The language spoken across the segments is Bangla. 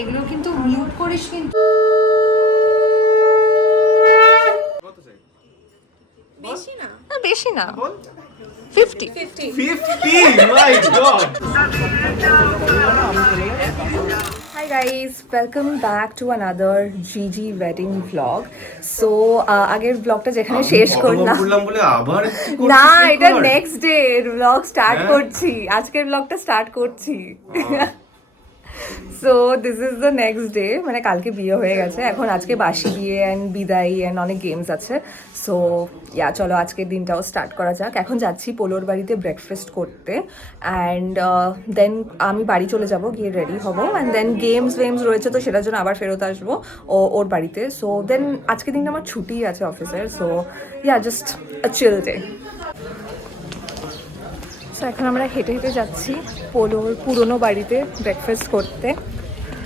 এগুলো কিন্তু মিউট করিস কিন্তু। বেশি না 50 মাই god Hi guys, welcome back to another GG wedding vlog. So আগের ব্লগটা যেখানে শেষ করলাম বলে আবার না, এটা নেক্সট ডে ব্লগ স্টার্ট করছি, আজকের ব্লগটা স্টার্ট করছি। So this is the next day, মানে কালকে বিয়ে হয়ে গেছে, এখন আজকে বাসি বিয়ে অ্যান্ড বিদায় অ্যান্ড অনেক গেমস আছে। সো ইয়া চলো আজকের দিনটাও স্টার্ট করা যাক। এখন যাচ্ছি পোলোর বাড়িতে ব্রেকফাস্ট করতে অ্যান্ড দেন আমি বাড়ি চলে যাব, গিয়ে রেডি হব অ্যান্ড দেন গেমস রয়েছে, তো সেটার জন্য আবার ফেরত আসবো ওর বাড়িতে। সো দেন আজকের দিনটা আমার ছুটি আছে অফিসের, so ya just a chill day. So এখন আমরা হেঁটে হেঁটে যাচ্ছি পোলোর পুরনো বাড়িতে ব্রেকফাস্ট করতে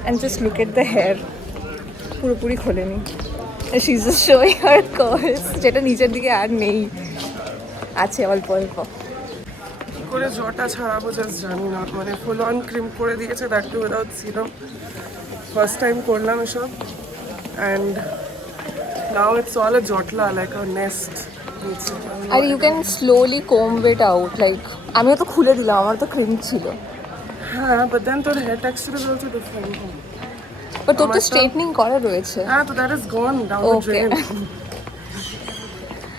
and just look at the hair, পুরোপুরি খোলেনি। She is just showing her curls, যেটা নিচের দিকে আর নেই, আছে অল্প অল্প। কি করে জটা ছাড়াবো জাস্ট জানি না, মানে ফুল অন ক্রিম করে দিয়েছে, that too without serum. First time করলাম এসব and now it's all a জটলা, লাইক আ নেস্ট। আর you can slowly comb it out, like আমিও তো খুলে দিলাম, আমার তো ক্রিম ছিল। হ্যাঁ, বাট দেন তোর hair texture is also different. But তোর তো স্ট্রেটনিং করা রয়েছে। হ্যাঁ, তো that is gone down the okay. Drain.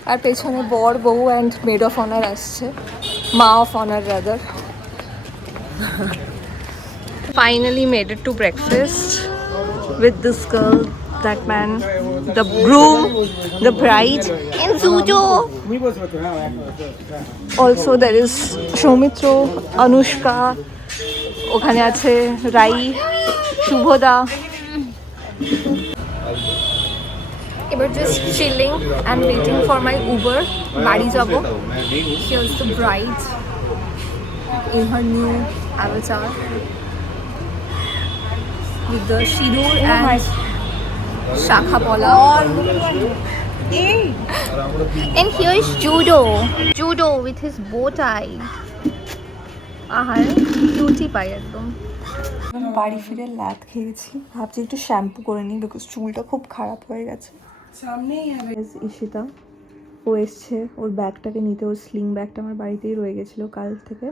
আর পেছনে বর বউ অ্যান্ড মেড অফ অনার আসছে, মা of honour rather. Finally made it to breakfast with this girl, that man, the groom, the bride, and Zujo. Also there is Soumitra, Anushka, ওখানে আছে রাই, শুভদা। এবার just chilling and waiting for my Uber, বাড়ি যাব। Here's the bride in her new avatar with the সিঁদুর and শাখা পলা। And here is Judo with his bow tie. আহার কিউটি পাই একদম। বাড়ি ফিরে লাত খেয়েছি, ভাবছি একটু শ্যাম্পু করে নিই বিকজ চুলটা খুব খারাপ হয়ে গেছে। সামনেই হবে। ঈশিতা ও এসছে ওর ব্যাগটাকে নিতে, ওর স্লিং ব্যাগটা আমার বাড়িতেই রয়ে গেছিলো কাল থেকে,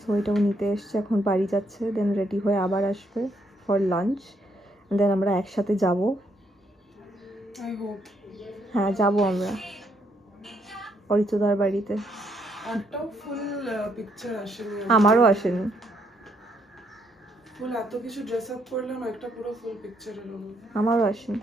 সো এটাও নিতে এসছে, এখন বাড়ি যাচ্ছে, দেন রেডি হয়ে আবার আসবে ফর লাঞ্চ, দেন আমরা একসাথে যাব। I hope. হ্যাঁ যাবো আমরা অরিত্রদার বাড়িতে। একটাও ফুল পিকচার আসেনি, আমারও আসেনি। ফুল এত কিছু ড্রেস আপ করলাম, একটা পুরো ফুল পিকচার এলো না। আমারও আসেনি।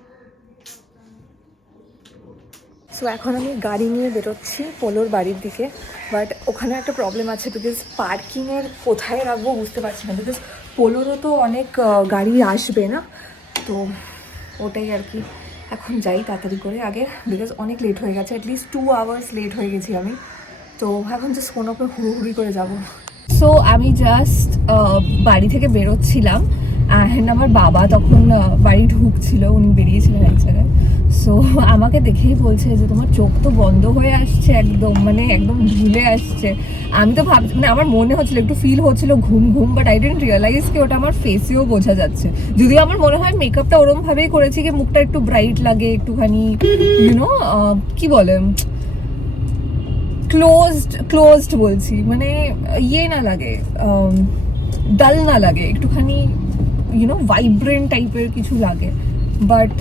সো এখন আমি গাড়ি নিয়ে বেরোচ্ছি পোলোর বাড়ির দিকে, বাট ওখানে একটা প্রবলেম আছে বিকজ পার্কিংয়ের কোথায় রাখবো বুঝতে পারছি না, বিকজ পোলোরও তো অনেক গাড়ি আসবে না, তো ওটাই আর কি। এখন যাই তাড়াতাড়ি করে আগে, বিকজ অনেক লেট হয়ে গেছে, অ্যাটলিস্ট 2 hours লেট হয়ে গেছি আমি, তো এখন জাস্ট কোনো রকম হুড়োহুড়ি করে যাব। সো আমি জাস্ট বাড়ি থেকে বেরোচ্ছিলাম অ্যান্ড আমার বাবা তখন বাড়ি ঢুকছিল, উনি বেরিয়েছিলেন এক জায়গায়। সো আমাকে দেখেই বলছে যে তোমার চোখ তো বন্ধ হয়ে আসছে একদম, মানে একদম ঝুলে আসছে। আমি তো ভাবছি, মানে আমার মনে হচ্ছিল, একটু ফিল হচ্ছিল ঘুম ঘুম, বাট আই ডেন্ট রিয়েলাইজ কি ওটা আমার ফেসেও বোঝা যাচ্ছে। যদিও আমার মনে হয় মেকআপটা ওরমভাবেই করেছি কি মুখটা একটু ব্রাইট লাগে, একটুখানি ইউনো কি বলে ক্লোজড বলছি, মানে ইয়ে না লাগে, ডাল না লাগে, একটুখানি ইউনো ভাইব্রেন্ট টাইপের কিছু লাগে। But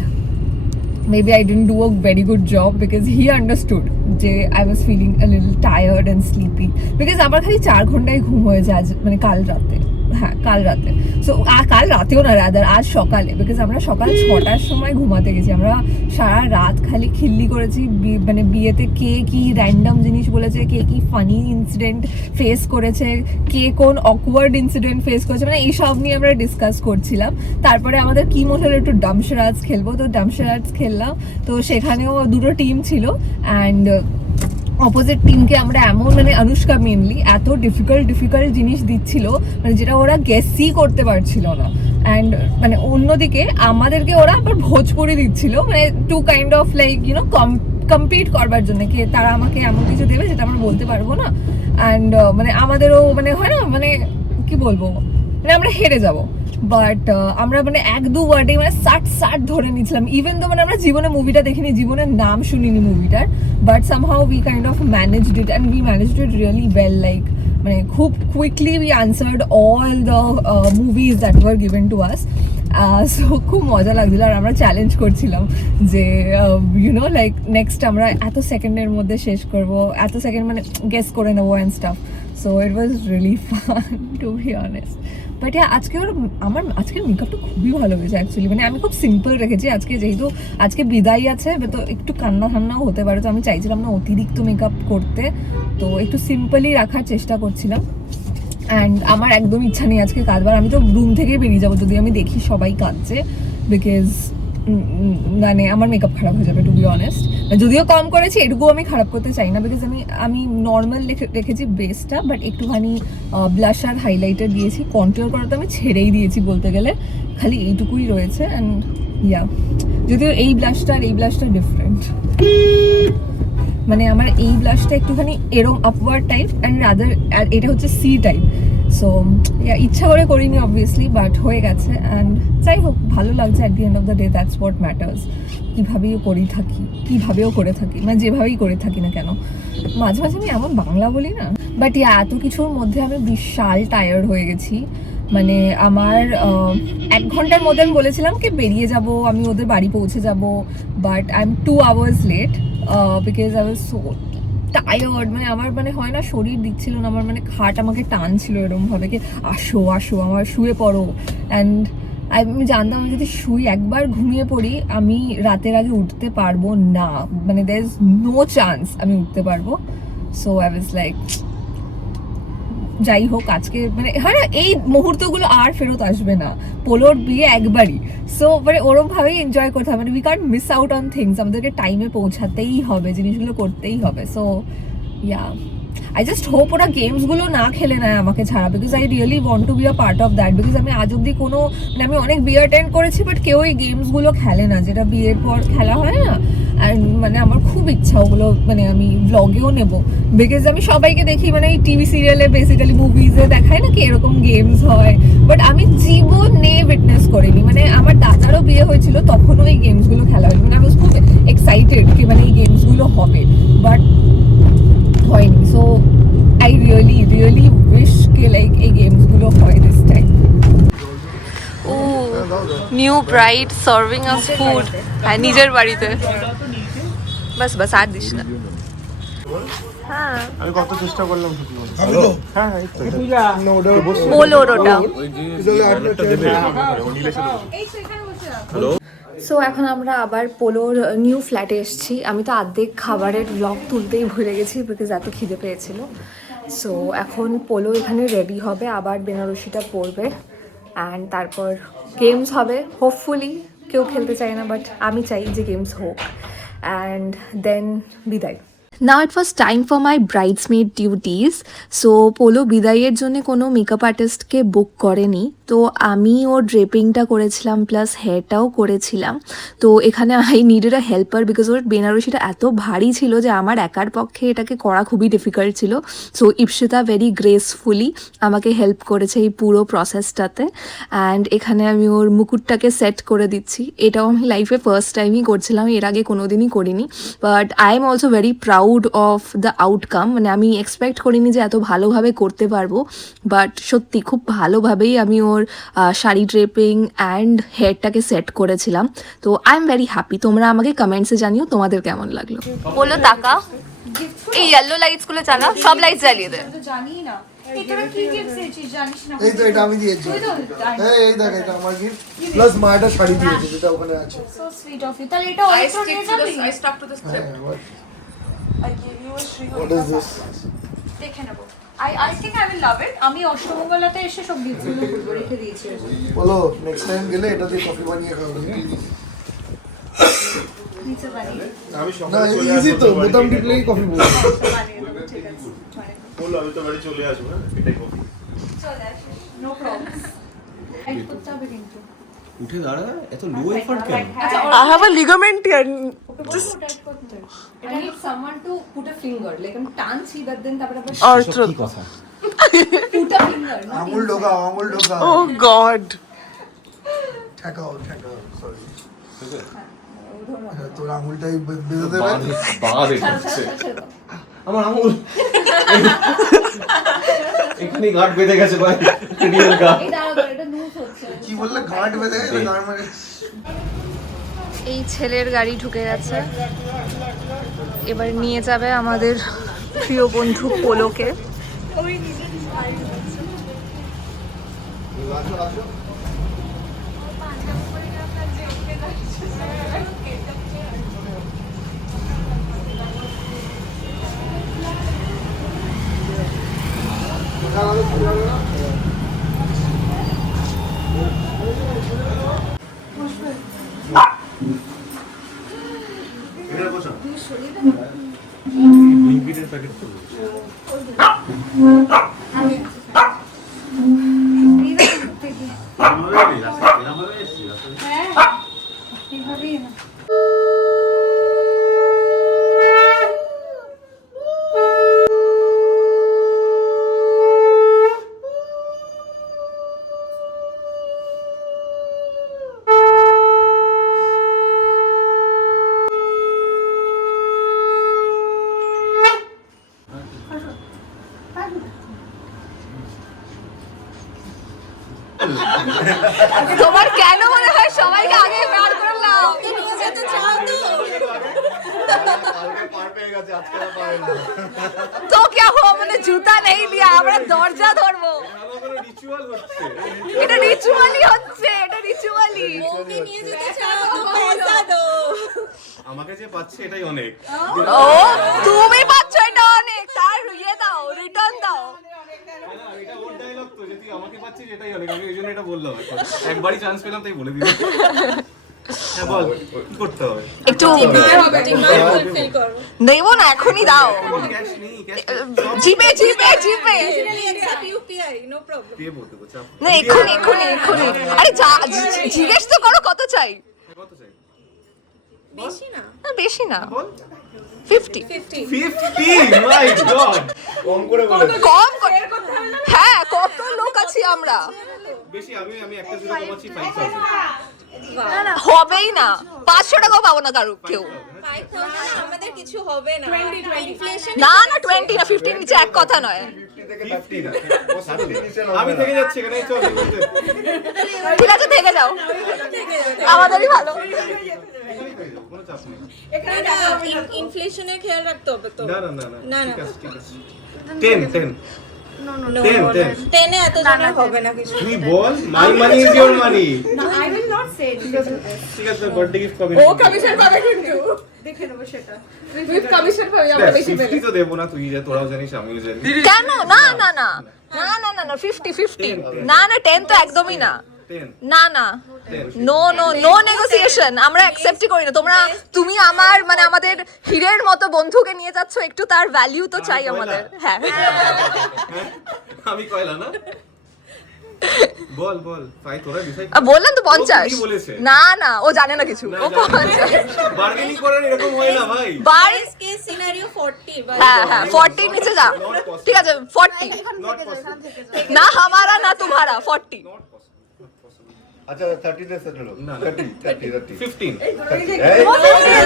maybe I didn't do a very good job because he understood যে I was feeling a little tired and sleepy because আমার খালি 4 ঘন্টায় ঘুম হয়েছে আজ, মানে কাল রাতে। হ্যাঁ কাল রাতে, সো কাল রাতেও না, রাদার আজ সকালে, বিকজ আমরা সকাল 6টার সময় ঘুমাতে গেছি। আমরা সারা রাত খালি খিল্লি করেছি, মানে বিয়েতে কে কি র্যান্ডম জিনিস বলেছে, কে কি ফানি ইনসিডেন্ট ফেস করেছে, কে কোন অকওয়ার্ড ইনসিডেন্ট ফেস করেছে, মানে এইসব নিয়ে আমরা ডিসকাস করছিলাম। তারপরে আমাদের কি মনে হলো একটু ডামশারাজ খেলবো, তো ডামশারাজ খেললাম। তো সেখানেও দুটো টিম ছিল অ্যান্ড অপোজিট টিমকে আমরা এমন, মানে অনুষ্কা মেনলি এত ডিফিকাল্ট জিনিস দিচ্ছিল, মানে যেটা ওরা গেসই করতে পারছিল না। অ্যান্ড মানে অন্যদিকে আমাদেরকে ওরা আবার ভোজপুরি দিচ্ছিল, মানে to kind of like you know compete করবার জন্য, কি তারা আমাকে এমন কিছু দেবে যেটা আমরা বলতে পারবো না, অ্যান্ড মানে আমাদেরও মানে হয় না, মানে কি বলবো, মানে আমরা হেরে যাবো। বাট আমরা মানে 1-2 ওয়ার্ডে মানে 60 ধরে নিয়েছিলাম, ইভেন তো মানে আমরা জীবনে মুভিটা দেখিনি, জীবনের নাম শুনিনি মুভিটার, but somehow we kind of managed it and we managed it really well. Like মানে খুব quickly we answered all the movies that were given to us. So খুব মজা লাগছিল, আর আমরা চ্যালেঞ্জ করছিলাম যে ইউনো লাইক নেক্সট আমরা এত সেকেন্ডের মধ্যে শেষ করব, এত সেকেন্ড মানে গেস করে নেবো and stuff. So it was really fun to be honest. But আমার আজকের মেকআপটা খুবই ভালো হয়েছে অ্যাকচুয়ালি, মানে আমি খুব সিম্পল রেখেছি আজকে, যেহেতু আজকে বিদায় আছে তো একটু কান্না ঠান্নাও হতে পারে, তো আমি চাইছিলাম না অতিরিক্ত মেকআপ করতে, তো একটু সিম্পলই রাখার চেষ্টা করছিলাম। অ্যান্ড আমার একদম ইচ্ছা নেই আজকে কাঁদবার, আমি তো রুম থেকেই বেরিয়ে যাবো যদি আমি দেখি সবাই কাঁদছে, বিকজ মানে আমার মেকআপ খারাপ হয়ে যাবে টু বি অনেস্ট। যদিও কম করেছি এটুকু আমি খারাপ করতে চাই না, বিকজ আমি নর্মাল রেখেছি বেসটা, বাট একটুখানি ব্লাশ আর হাইলাইটার দিয়েছি, কন্ট্রোল করা তো আমি ছেড়েই দিয়েছি বলতে গেলে, খালি এইটুকুই রয়েছে। অ্যান্ড ইয়া, যদিও এই ব্লাশটা আর এই ব্লাশটা ডিফারেন্ট, মানে আমার এই ব্লাশটা একটুখানি এরম আপওয়ার্ড টাইপ অ্যান্ড রাদার, আর এটা হচ্ছে সি টাইপ। সো ইচ্ছা করে করিনি অবভিয়াসলি, বাট হয়ে গেছে। অ্যান্ড যাই হোক, ভালো লাগছে at the end of the day, that's what matters. কীভাবেও করে থাকি, মানে যেভাবেই করে থাকি না কেন, মাঝে মাঝে আমি এমন বাংলা বলি না, বাট এত কিছুর মধ্যে আমি বিশাল টায়ার্ড হয়ে গেছি। মানে আমার 1 ঘন্টার মধ্যে আমি বলেছিলাম কি বেরিয়ে যাব, আমি ওদের বাড়ি পৌঁছে যাব, but I am 2 hours late because I was so tired. মানে আমার মানে হয় না, শরীর দিচ্ছিল না, আমার মানে খাট আমাকে টানছিল এরকমভাবে কি আসো আমার শুয়ে পড়ো। অ্যান্ড আমি জানতাম আমি যদি একবার ঘুমিয়ে পড়ি আমি রাতের আগে উঠতে পারবো না, মানে দের ইজ নো চান্স আমি উঠতে পারবো। সো আই ওয়াজ লাইক যাই হোক আজকে মানে হ্যাঁ এই মুহূর্তগুলো আর ফেরত আসবে না, পোলোর বিয়ে একবারই। সো মানে ওরমভাবেই এনজয় করতে হবে, মানে we can't miss out on things, আমাদেরকে টাইমে পৌঁছাতেই হবে, জিনিসগুলো করতেই হবে। So yeah, I just hope ওরা গেমসগুলো না খেলে নেয় আমাকে ছাড়া, because I really want to be a part of that. Because আমি আজ অব্দি কোনো মানে আমি অনেক বিয়ে অ্যাটেন্ড করেছি, বাট কেউ এই গেমসগুলো খেলে না যেটা বিয়ের পর খেলা হয় না। অ্যান্ড মানে আমার খুব ইচ্ছা ওগুলো মানে আমি ব্লগেও নেব, বিকজ আমি সবাইকে দেখি মানে এই টিভি সিরিয়ালে বেসিক্যালি মুভিজে দেখায় না কি এরকম গেমস হয়, বাট আমি জীবনে উইটনেস করিনি। মানে আমার দাদারও বিয়ে হয়েছিল, তখনও এই গেমসগুলো খেলা হয়নি, মানে আমি খুব এক্সাইটেড কি মানে এই গেমসগুলো হবে, বাট হয়নি। সো আই রিয়েলি উইশ কে লাইক এই গেমসগুলো হয় this time. Oh new bride serving us food, হ্যাঁ নিজের বাড়িতে, বাস আর দিস না। হ্যাঁ আমি কত চেষ্টা করলাম পোলোর ওটা। সো এখন আমরা আবার পোলোর নিউ ফ্ল্যাটে এসেছি। আমি তো অর্ধেক খাবারের ব্লগ তুলতেই ভুলে গেছি বিকজ এত খিদে পেয়েছিল। সো এখন পোলো এখানে রেডি হবে, আবার বেনারসিটা পরবে, অ্যান্ড তারপর গেমস হবে। হোপফুলি কেউ খেলতে চায় না, বাট আমি চাই যে গেমস হোক, অ্যান্ড দেন বিদায়। Now it was time for my bridesmaid duties. So polo বিদায়ের জন্য কোনো মেকআপ আর্টিস্টকে বুক করেনি, তো আমি ওর ড্রেপিংটা করেছিলাম প্লাস হেয়ারটাও করেছিলাম। তো এখানে I needed a helper because ওর বেনারসিটা এত ভারী ছিল যে আমার একার পক্ষে এটাকে করা খুবই ডিফিকাল্ট ছিল। সো ইপসিতা ভেরি গ্রেসফুলি আমাকে হেল্প করেছে এই পুরো প্রসেসটাতে। অ্যান্ড এখানে আমি ওর মুকুটটাকে সেট করে দিচ্ছি, এটাও আমি লাইফে ফার্স্ট টাইমই করছিলাম, এর আগে কোনো দিনই করিনি। But I am also very proud of the outcome, মানে আমি এক্সপেক্ট করিনি যে এত ভালোভাবে করতে পারবো, বাট সত্যি খুব ভালোভাবেই আমি ওর শাড়ি ড্রেপিং অ্যান্ড হেয়ারটাকে সেট করেছিলাম। তো আই এম ভেরি হ্যাপি। তোমরা আমাকে কমেন্টসে জানিও তোমাদের কেমন লাগলো। বলো টাকা, এই ইয়েলো লাইটস গুলো চালা, সব লাইটস জ্বালিয়ে দে। জানি না এই তোরা কি গিফট দিয়েছিস জানিস না? এই তো এটা আমি দিয়েছি, এই দেখ এটা আমার গিফট প্লাস মায়ের শাড়ি দিয়েছে যেটা ওখানে আছে। So sweet of you. তাহলে এটা অল্প নিয়ে যাবি? I stuck to the script. I gave you a string What is this? দেখে নেব। I think I will love it. আমি অষ্টমঙ্গলাতে এসে সব গিফটগুলো রেখে দিয়েছি। বলো নেক্সট টাইম গেলে এটা দিয়ে কফি বানিয়ে খাওয়াবে। নিচে বানিয়ে আমি না সকালে ইজি তো, বোতাম টিপলেই কফি বলবে। বানিয়ে দেবো, ঠিক আছে। বললো আমি তো বাড়ি চলে আসবো, না এটাই কফি। চলে আসিস, নো প্রবলেম। লাইট করতে হবে কিন্তু। উঠে দাঁড়া, এত লো এফর্ট কেন? আচ্ছা I have a ligament here. just tight করতে হবে। I need someone to put a finger, like I'm টানছি, but then তারপরে আবার Arthur. কথা put a finger, not আঙুল ঢোকাও, আঙুল ঢোকাও। Oh God. ঠেকাও সরি তোর আঙুলটাই বেঁধে দেবে বাদ হচ্ছে আমার আঙুল এখানে গাঁট বেঁধে গেছে ভাই রিয়েল গাঁট কি বললে গাঁট বেঁধে গেছে গাঁট মানে এই ছেলের গাড়ি ঢুকে গেছে, এবার নিয়ে যাবে আমাদের প্রিয় বন্ধু পোলোকে। তোমার কেন মনে হয় সবাইকে আগে বার করলাম? তো কে হো মানে জুতা নেই লিয়া, আমরা দরজা ধরবো। এটা রিচুয়ালি হচ্ছে, এটা রিচুয়ালি। আমাকে যে পাচ্ছে এটাই অনেক। ও তুমি পাচ্ছ এটা অনেক, তার ইয়ে দাও, রিটার্ন দাও। এটা ওর ডায়লগ তো, যে তুই আমাকে পাচ্ছিস এটাই অনেক, আমি এই জন্য এটা বললাম। একবারই চান্স পেলাম তাই বলে দিলাম। হ্যাঁ বল, কি করতে হবে? একটু নেবো না, এখনই দাও। ক্যাশ নেই, ক্যাশ জিপে জিপে জিপে দেবো দেবো, চাপ। না এক্ষুনি এক্ষুনি এক্ষুনি। আরে জিজ্ঞেস তো করো কত চাই। কত চাই? না বেশি না, বল। 50 50, মাই গড, কম করে বলে। কম করে। হ্যাঁ কত লোক আছি আমরা। বেশি আমি একটা জুড়ে কমাচ্ছি 5000। হবেই না, 500 টাকাও পাবো না কারো কেউ। আমাদের কিছু হবে না। না না 20 না, 15 নিচে এক কথা নয়। 50 না, আমি থেকে যাচ্ছি এখানে, চল। ঠিক আছে থেকে যাও, আমাদেরই ভালো। কোনো চাপ নেই। ইনফ্লেশনে খেয়াল রাখতে হবে তো। না না না না, না। ঠিক আছে ঠিক আছে। 10 টেনে এত জনের হবে না কিছু। তুই বল, my money is your money. I will not say it. ঠিক আছে, বার্থডে গিফট পাবি। ও কমিশন পাবে কিন্তু দেখে নেবো সেটা। উইথ কমিশন পাবে, আমরা বেশি পেলে। 50 তো দেবো না, তুই যা, তোরাও জানিস আমিও জানি। কেন? না না না না না না না 50 না না 10 তো একদমই না। 10 না না নো নো নো নেগোসিয়েশন, আমরা অ্যাকসেপ্টই করি না। তুমি আমার মানে আমাদের হীরের মতো বন্ধুকে নিয়ে যাচ্ছ, একটু তার ভ্যালিউ তো চাই আমাদের। হ্যাঁ আমি কয়লা না, বল বল ভাই, তোরা ডিসাইড। বললাম তো 50। ও কি বলেছে? না না ও জানে না কিছু, ও 50। বার্গেনিং করার এরকম হয় না ভাই। বেস্ট কেস সিনারিও 40 বাই। হ্যাঁ হ্যাঁ 40 নিচে যা, ঠিক আছে 40। Not possible. না हमारा না तुम्हारा 40। अच्छा 30 दे सकते हो ना, 30 15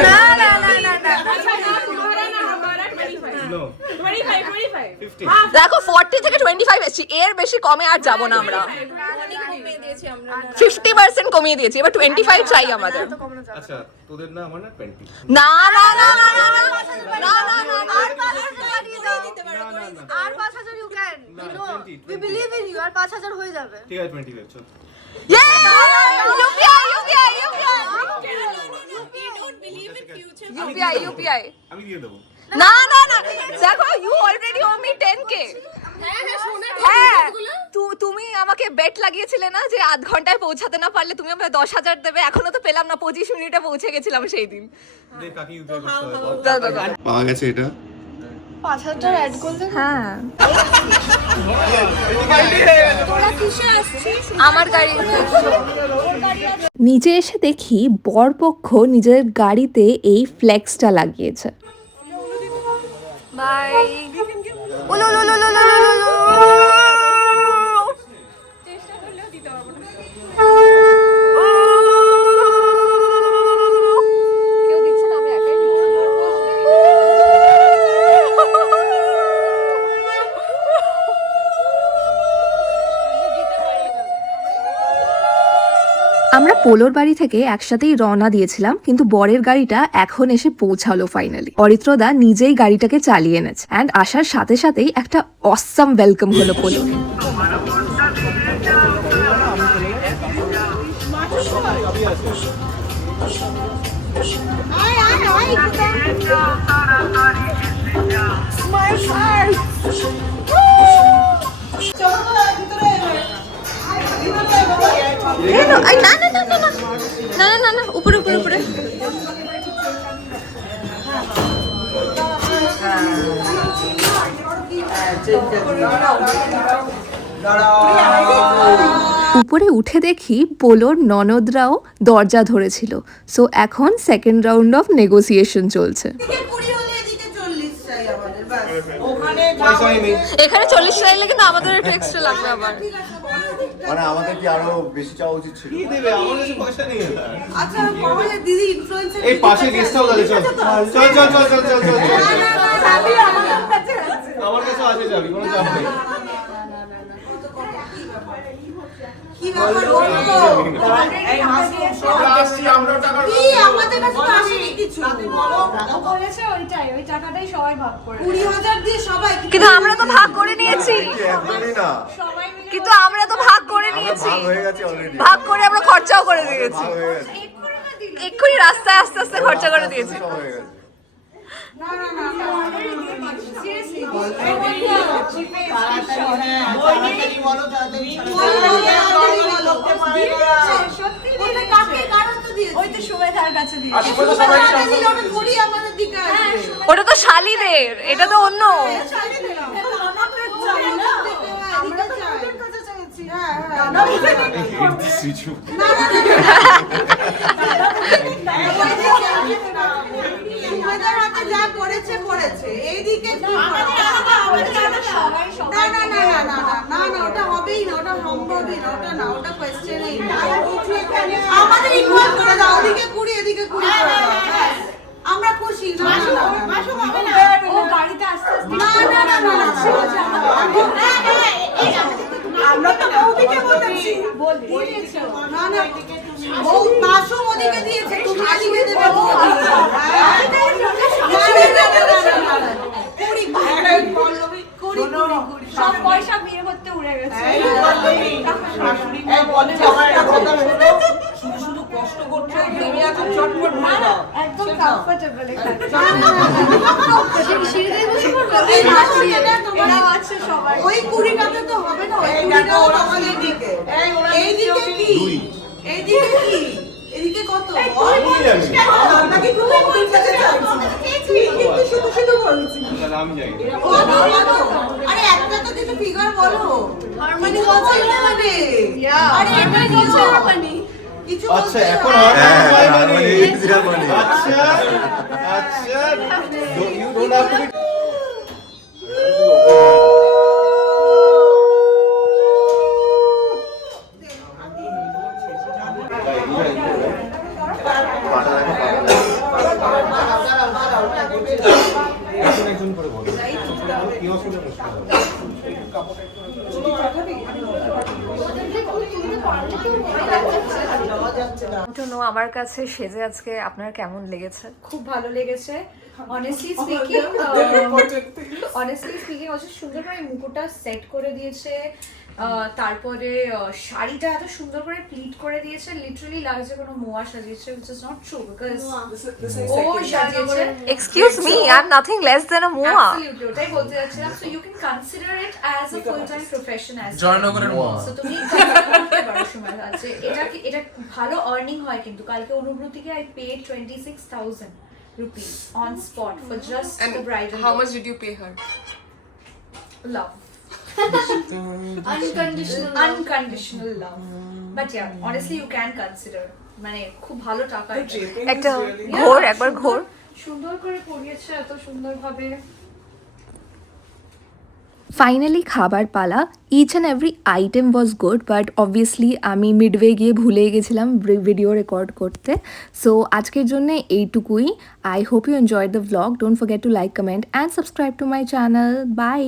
না না না না না নো 25 দেখো 40 থেকে 25 এসেছি, এর বেশি কমে আর যাব না আমরা। অনেক কমিয়ে দিয়েছি আমরা। 50% কমিয়ে দিয়েছি, এবার 25 চাই আমাদের। আচ্ছা তোদের না, আমার না 20। না না না না না না না না না না আর 5000 দিতে পারো। আর 5000 you can. না, You know, 20, we believe in you. আর 5000 হয়ে যাবে. ঠিক আছে 25 চল। ইয়ে UPI UPI We don't believe in future. UPI UPI আমি দিয়ে দেবো। না না না দেখো you already O me 10k। হ্যাঁ তুমি আমাকে বেট লাগিয়েছিলে না যে আধ ঘন্টায় পৌঁছাতে না পারলে তুমি আমাকে 10,000 দেবে, এখনো তো পেলাম না, 25 মিনিটে পৌঁছে গেছিলাম সেই দিন। দেখ কাকে ইউপিআই করতে হবে। দাও, দাও, দাও। পাওয়া গেছে এটা। 5000 অ্যাড করলে হ্যাঁ তোরা কিসে আসছিস? আমার গাড়ি। নিচে এসে দেখি বরপক্ষ নিজের গাড়িতে এই ফ্লেক্সটা লাগিয়েছে। বাই। চেষ্টা করলেও দিতে পারবো না। আমরা পোলোর বাড়ি থেকে একসাথেই রওনা দিয়েছিলাম, কিন্তু বরের গাড়িটা এখন এসে পৌঁছালো ফাইনালি। অরিত্রদা নিজেই গাড়িটাকে চালিয়ে এনেছে অ্যান্ড আসার সাথে সাথেই একটা অসাম ওয়েলকাম হলো পোলোর। না উপরে উপরে উপরে। উপরে উঠে দেখি পোলোর ননদরাও দরজা ধরেছিল। সো এখন সেকেন্ড রাউন্ড অফ নেগোসিয়েশন চলছে। এখানে 40 চাইলে কিন্তু আমাদের একটু এক্সট্রা লাগবে আবার। মানে আমাদের কি আরো বেশি চাওয়া উচিত ছিল? কি দেবে? আমার কাছে পয়সা নেই। আচ্ছা তাহলে দিদি ইনফ্লুয়েন্সার এই পাশে গেস্ট হাউস আছে, চল চল চল চল চল চল চল চল। আমার কাছে আছে যাবি, কোনো চাপ নেই। কি ব্যাপার কি আমাদের কাছে তো আসেনি কিছু। ও বলেছে ওইটাই, ওই টাকাটাই সবাই ভাগ করে 20,000 দিয়ে সবাই কিন্তু আমরা তো ভাগ করে নিয়েছি, একদমই না, সবাই মিলে কিন্তু আমরা তো ভাগ করে নিয়েছি, ভাগ হয়ে গেছে অলরেডি, ভাগ করে আমরা খরচাও করে দিয়েছি। ভাগ হয়ে গেছে, এক্ষুনি রাস্তায় আস্তে আস্তে খরচা করে দিয়েছি। সব হয়ে গেছে। ওটা তো শালিদের, এটা তো অন্য। যা করেছে করেছে এইদিকে ওটা হবেই না, ওটা সম্ভবই না, ওটা না, ওটা কোয়েশ্চেনই না। আমাদের ইকুয়াল করে দাও, ওদিকে 20 এদিকে 20 করে দাও, ব্যাস। আমরা খুশি। না ও গাড়িতে আস্তে আস্তে আমরা তো বৌদিকে বলেছি, দিয়েছো। মাসুম ওদিকে দিয়েছে, তুমি এদিকে দেবে বৌদি। সব পয়সা বিয়ে করতে উড়ে গেছে। একদম কমফোর্টেবল এখানে। সিঁড়িতে বসে পড়বে। এরাও আছে সবাই। ওই 20 টাকা তো হবে না, ওই 20 টাকা আমাদের দিকে। এইদিকে কি? এইদিকে কি? এদিকে কত? নাকি তুমি বলতে চাইছি? কিন্তু শুধু শুধু বলছি। তাহলে আমি যাই। আরে একটা তো কিছু ফিগার বলো। হারমোনি বলছে না মানে। আরে এটা কি হারমোনি? কিছু আচ্ছা, বলতে এখন হবে। হারমোনি। আচ্ছা আচ্ছা, you don't have to be একজন করে বলো। কি অসুবিধা হচ্ছে? আমার কাছে সেজে আজকে আপনার কেমন লেগেছে? খুব ভালো লেগেছে। অনেস্টলি স্পিকিং অনেক সুন্দর করে মুকুটটা সেট করে দিয়েছে। তারপরে শাড়িটা এত সুন্দর করে প্লিট করে দিয়েছে, লিটারালি লাগছে কোনো মোয়া সাজিয়েছে, which is not true because ও সাজিয়েছে। Excuse me, I am nothing less than a মোয়া। Absolutely, ওটাই বলতে যাচ্ছিলাম। So you can consider it as a full-time profession as জয়নগরের মোয়া। So তুমি করতে পারো সময় আছে। এটা ভালো আর্নিং হয় কিন্তু। কালকে অনুভূতিকে I paid 26,000 rupees on spot for just the bridal. How much did you pay her? Love. Unconditional love. But yeah, honestly you can consider. মানে খুব ভালো টাকা এটা। একটা ঘোর, একবার ঘোর। সুন্দর করে পরিয়েছে এত সুন্দরভাবে। ফাইনালি খাবার পালা। Each and every item was good, but obviously আমি মিডওয়ে গিয়ে ভুলে গেছিলাম ভিডিও রেকর্ড করতে। সো আজকের জন্য এইটুকুই। I hope you enjoyed the vlog. Don't forget to like, comment and subscribe to my channel. By.